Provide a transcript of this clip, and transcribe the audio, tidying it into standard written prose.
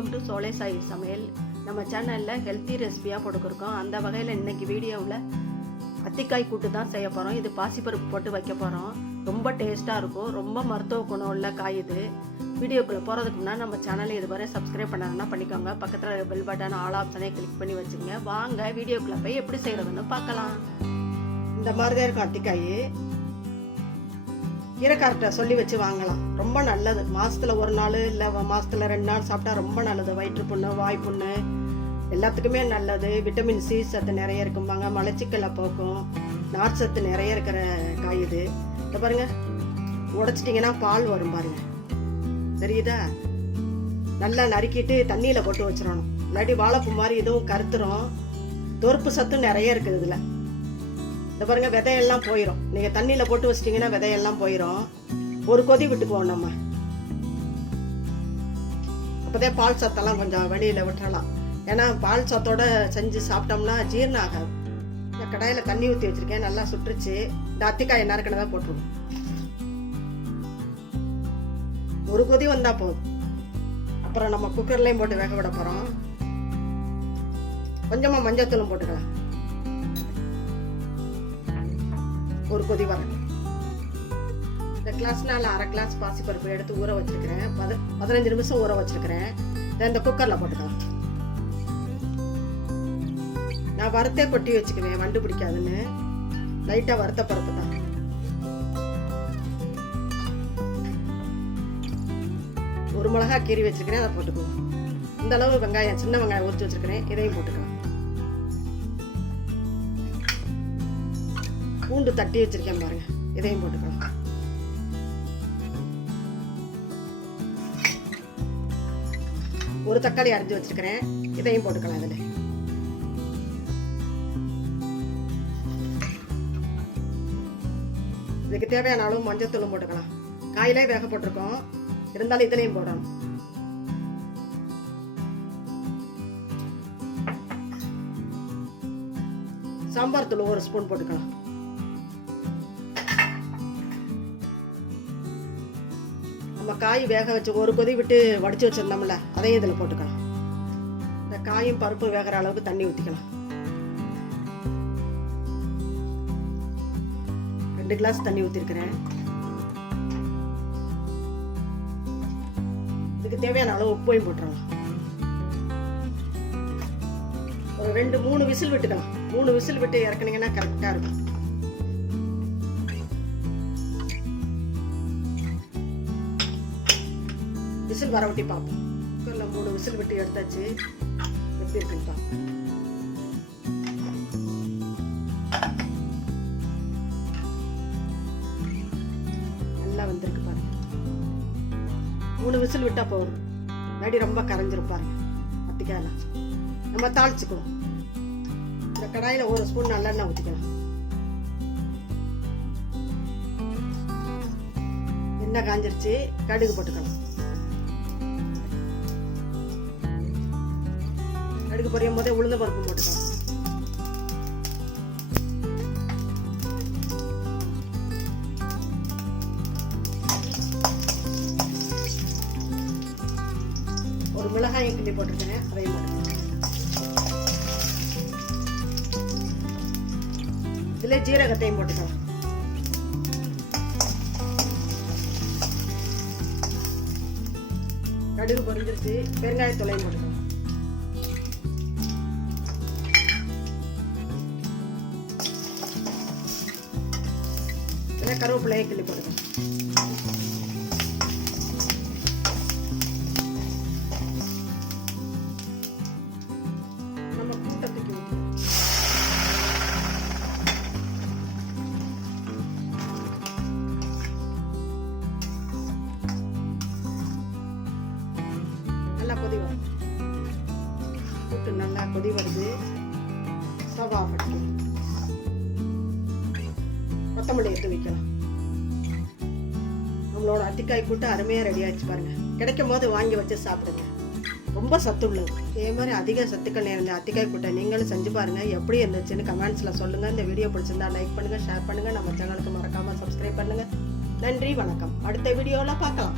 Welcome to சோலை சாய் சமையல். நம்ம சேனலில் ஹெல்த்தி ரெசிபியாக போட்டுக்கிருக்கோம். அந்த வகையில் இன்றைக்கி வீடியோவில் அத்திக்காய் கூட்டு தான் செய்ய போகிறோம். இது பாசிப்பருப்பு போட்டு வைக்க போகிறோம். ரொம்ப டேஸ்ட்டாக இருக்கும். ரொம்ப மருத்துவ குணம் உள்ள காய் இது. வீடியோக்குள்ளே போகிறதுக்கு முன்னாடி நம்ம சேனலை இதுவரை சப்ஸ்கிரைப் பண்ணாங்கன்னா பண்ணிக்கோங்க. பக்கத்தில் பெல் பட்டன் ஆல் ஆப்ஷனே கிளிக் பண்ணி வச்சுங்க. வாங்க வீடியோக்குள்ளே போய் எப்படி செய்கிறதுன்னு பார்க்கலாம். இந்த மாதிரி தான் இருக்கும் அத்திக்காய். கீரைக்கார்ட்ட சொல்லி வச்சு வாங்கலாம். ரொம்ப நல்லது. மாதத்தில் ஒரு நாள் இல்லை மாதத்தில் 2 நாள் சாப்பிட்டா ரொம்ப நல்லது. வயிற்று புண்ணு, வாய் புண்ணு எல்லாத்துக்குமே நல்லது. விட்டமின் சி சத்து நிறைய இருக்கும்பாங்க. மலச்சிக்கலை போக்கும். நார் சத்து நிறைய இருக்கிற காய் இது. இதை பாருங்க, உடைச்சிட்டிங்கன்னா பால் வரும் பாருங்க, தெரியுதா? நல்லா நறுக்கிட்டு தண்ணியில் போட்டு வச்சிடணும். இல்லாட்டி வாழைப்பூ மாதிரி இதுவும் கருத்துரும். தொறுப்பு சத்து நிறைய இருக்குது இதில். இந்த பாருங்க, விதையெல்லாம் போயிடும். நீங்கள் தண்ணியில் போட்டு வச்சிட்டிங்கன்னா விதையெல்லாம் போயிடும். ஒரு கொதி விட்டுக்குவோம் நம்ம. அப்போதே பால் சத்தெல்லாம் கொஞ்சம் வெளியில் விட்டுறலாம். ஏன்னா பால் சத்தோட செஞ்சு சாப்பிட்டோம்னா ஜீரணம் ஆகாது. இந்த கடாயில் தண்ணி ஊற்றி வச்சுருக்கேன். நல்லா சுட்டுருச்சு. இந்த அத்திக்காயை நறுக்கினதா போட்டுருவோம். ஒரு கொதி வந்தால் போதும். அப்புறம் நம்ம குக்கர்லேயும் போட்டு வேக விட போகிறோம். கொஞ்சமாக மஞ்சத்தூளும் போட்டுக்கலாம். ஒரு கொதி வரணும். இந்த கிளாஸ்னால 1/2 கிளாஸ் பாசிப்பருப்பு எடுத்து ஊற வச்சிருக்கிறேன். 15 நிமிஷம் ஊற வச்சிருக்கிறேன். இந்த குக்கர்ல போட்டுக்கலாம். நான் வறுத்தே கொட்டி வச்சுக்குவேன், வண்டு பிடிக்காதுன்னு. லைட்டா வறுத்த பருப்பு தான். ஒரு மிளகாய் கீறி வச்சிருக்கிறேன், அதை போட்டுக்குவோம். இந்த அளவு வெங்காயம், சின்ன வெங்காயம் உரிச்சு வச்சிருக்கிறேன், இதையும் போட்டுக்கலாம். பூண்டு தட்டி வச்சிருக்கேன் பாருங்க, இதையும் போட்டுக்கலாம். ஒரு தக்காளி அரைஞ்சு வச்சிருக்கிறேன், இதையும் போட்டுக்கலாம். இதுல இதுக்கு தேவையான அளவு மஞ்சத்தூளும் போட்டுக்கலாம். காயிலே வேக போட்டிருக்கோம், இருந்தாலும் இதுலையும் போடணும். சாம்பார் தூள் 1 ஸ்பூன் போட்டுக்கலாம். நம்ம காய் வேக வச்சு ஒரு கொதி விட்டு வடிச்சு வச்சிருந்தோம்ல, அதையும் இதில் போட்டுக்கலாம். இந்த காயும் பருப்பு வேகிற அளவுக்கு தண்ணி ஊற்றிக்கலாம். 2 கிளாஸ் தண்ணி ஊற்றிருக்கிறேன். இதுக்கு தேவையான அளவு உப்பையும் போட்டுடலாம். ஒரு 2-3 விசில் விட்டுக்கலாம். 3 விசில் விட்டு இறக்குனீங்கன்னா கரெக்டாக இருக்கும். விசில் வர விட்டி பார்ப்போம். குக்கரில் 3 விசில் விட்டு எடுத்தாச்சு. எப்படி இருக்குன்னு பார்ப்போம். நல்லா வந்திருக்கு பாருங்க. 3 விசில் விட்டா போதும். இல்லாட்டி ரொம்ப கரைஞ்சிரும் பாருங்க அத்திக்காயெல்லாம். நம்ம தாளிச்சுக்குவோம். இந்த கடாயில் 1 ஸ்பூன் நல்லெண்ணெய் ஊற்றிக்கலாம். எண்ணெய் காஞ்சிருச்சு. கடுகு போட்டுக்கலாம். கடுகு பொரியும் போதே உளுந்த பருப்பு போட்டுக்கலாம். ஒரு மிளகாயை கிள்ளி போட்டுருக்கேன், அதையும் போட்டுக்கலாம். இதுல ஜீரகத்தையும் போட்டுக்கலாம். கடுகு பொரிஞ்சிருச்சு. பெருங்காயத்தூளையும் போட்டுக்கலாம். கருவேப்பிலையை கிள்ளி போட்டுக்கலாம். நம்ம கூட்டத்துக்கு நல்லா கொதி வரும். கூட்டு நல்லா கொதி வருது. ஸ்டவ் ஆஃப் பண்ணிக்கலாம். கொத்தமல்லி எடுத்து வைக்கலாம். நம்மளோட அத்திக்காய் கூட்டு அருமையாக ரெடி ஆகிடுச்சு பாருங்க. கிடைக்கும் போது வாங்கி வச்சு சாப்பிடுங்க. ரொம்ப சத்து உள்ளது. இதே மாதிரி அதிக சத்துக்கள் நிறைந்த அத்திக்காய் கூட்டை நீங்களும் செஞ்சு பாருங்க. எப்படி இருந்துச்சுன்னு கமெண்ட்ஸில் சொல்லுங்கள். இந்த வீடியோ பிடிச்சிருந்தா லைக் பண்ணுங்கள், ஷேர் பண்ணுங்கள். நம்ம சேனலுக்கு மறக்காமல் சப்ஸ்கிரைப் பண்ணுங்கள். நன்றி, வணக்கம். அடுத்த வீடியோவில் பார்க்கலாம்.